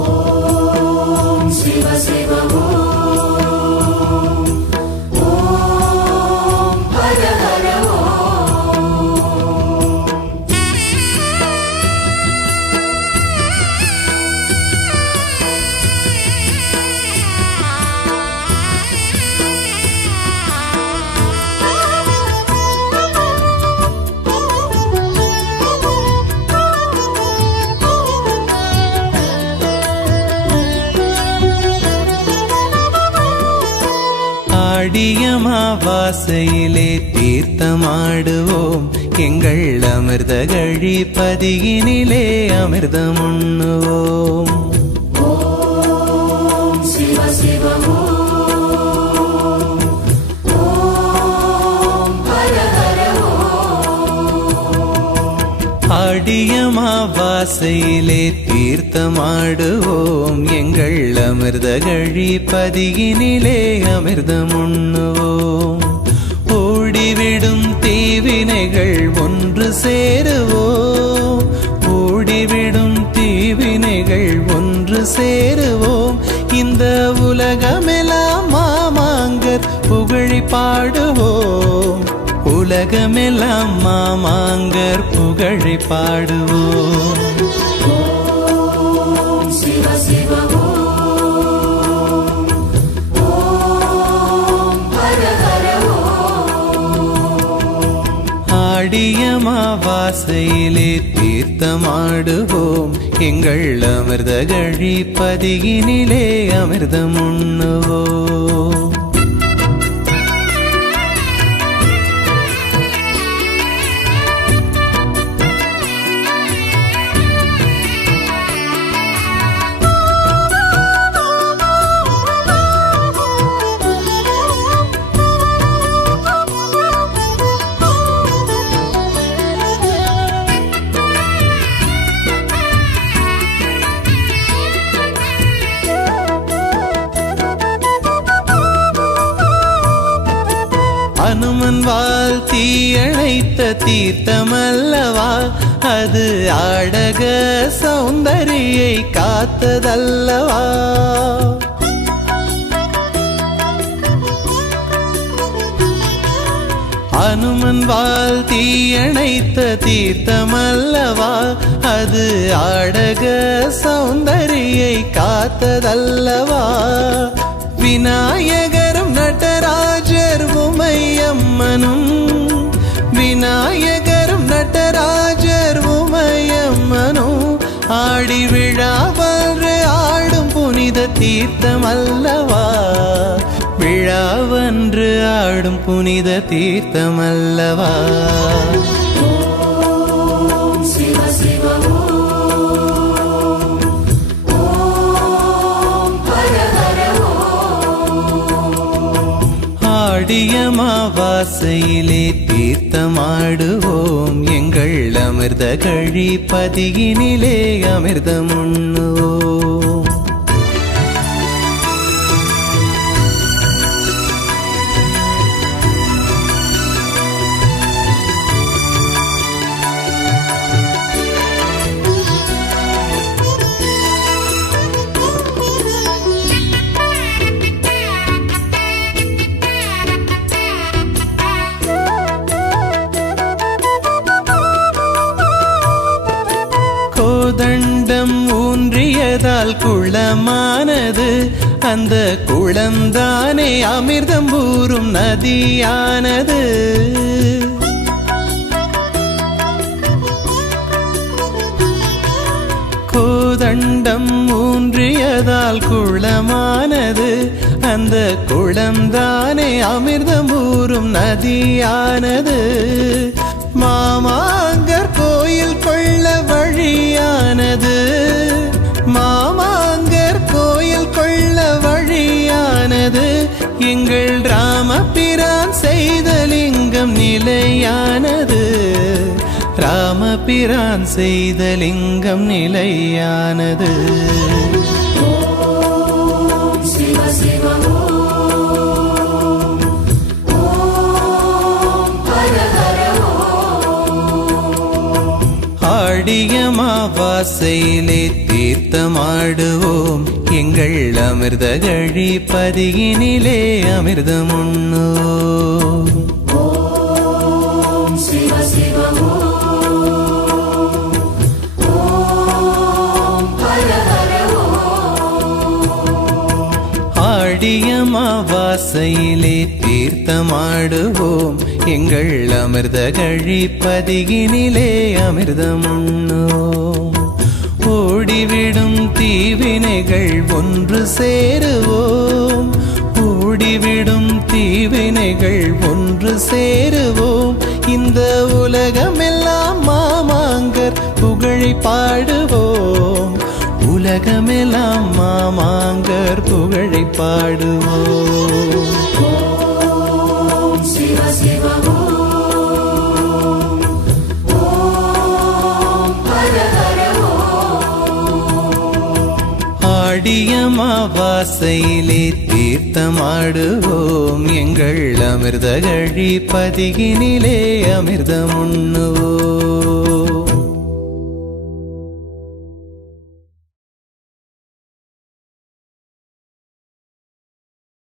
ஓம் சிவ சிவ ஓம் ஓம் ஹர ஹர அடியமாவாசையிலே தீர்த்தமாடுவோம் எங்கள் அமிர்த கழிப்பதியினிலே அமிர்தம் உண்ணுவோம். ஓம் சிவ சிவ ஓம் ஓம் ஹர ஹர அடியமாவாசையிலே தீர்த்தமாடுவோம் எங்கள் அமிர்த கழிப்பதியினிலே அமிர்தம் உண்ணுவோம். ஓடிவிடும் தீவினைகள் ஒன்று சேருவோம், ஓடிவிடும் தீவினைகள் ஒன்று சேருவோம். இந்த உலகமெல்லாம் மாமாங்கர் புகழி பாடுவோம், உலகமெல்லாம் மாமாங்கர் புகழி பாடுவோம். ஓம் சிவ சிவ ஓம் ஓம் ஹர ஹர அடியமாவாசையிலே தீர்த்தமாடுவோம் எங்கள் அமிர்த கழிப்பதியினிலே அமிர்தம் உண்ணுவோம். அனுமன் வால் தீயணைத்த தீர்த்தமல்லவா, அது ஆடக சௌந்தரியை காத்ததல்லவா. அனுமன் வால் தீயணைத்த தீர்த்தமல்லவா, அது ஆடக சௌந்தரியை காத்ததல்லவா. விநாயகரும் நடராஜர் உமையம்மனும், விநாயகரும் நடராஜர் உமையம்மனும் ஆடி விழாவன்று ஆடும் புனித தீர்த்தம் அல்லவா, விழாவன்று ஆடும் புனித தீர்த்தம் அல்லவா. ஓம் சிவ சிவ ஓம் ஓம் ஹர ஹர அடியமாவாசையிலே தீர்த்தமாடுவோம் எங்கள் அமிர்த கழிப்பதியினிலே அமிர்தம் உண்ணுவோம். கோதண்டம் ஊன்றியதால் குளமானது, அந்த குளம்தானே அமிர்தம் ஊறும் நதியானது. கோதண்டம் ஊன்றியதால் குளமானது, அந்த குளம்தானே அமிர்தம் ஊறும் நதியானது. மாமாங்கர் கோயில் கொள்ள வழியானது, மாமாங்கர் கோயில் கொள்ள வழியானது. எங்கள் ராமபிரான் செய்த லிங்கம் நிலையானது, ராமபிரான் செய்த லிங்கம் நிலையானது. ஓம் சிவ சிவ ஓம் ஓம் ஹர ஹர ஆடியமாவாசையிலே தீர்த்தமாடுவோம் எங்கள் அமிர்த கழிப்பதியினிலே அமிர்தம் உண்ணுவோம். ஓம் சிவ சிவ ஓம் ஹர ஹர ஆடியமாவாசையிலே தீர்த்தமாடுவோம் எங்கள் அமிர்த கழிப்பதியினிலே அமிர்தம் உண்ணுவோம். ஓடிவிடும் தீவினைகள் ஒன்று சேருவோம், ஓடிவிடும் தீவினைகள் ஒன்று சேருவோம். இந்த உலகமெல்லாம் மாமாங்கர் புகழை பாடுவோம், உலகமெல்லாம் மாமாங்கர் புகழை பாடுவோம். ஓம் சிவ சிவ ஓம் ஹர ஹர ஆடியமாவாசையிலே தீர்த்தமாடுவோம் எங்கள் அமிர்த கழிப்பதியினிலே அமிர்தம் உண்ணுவோம்.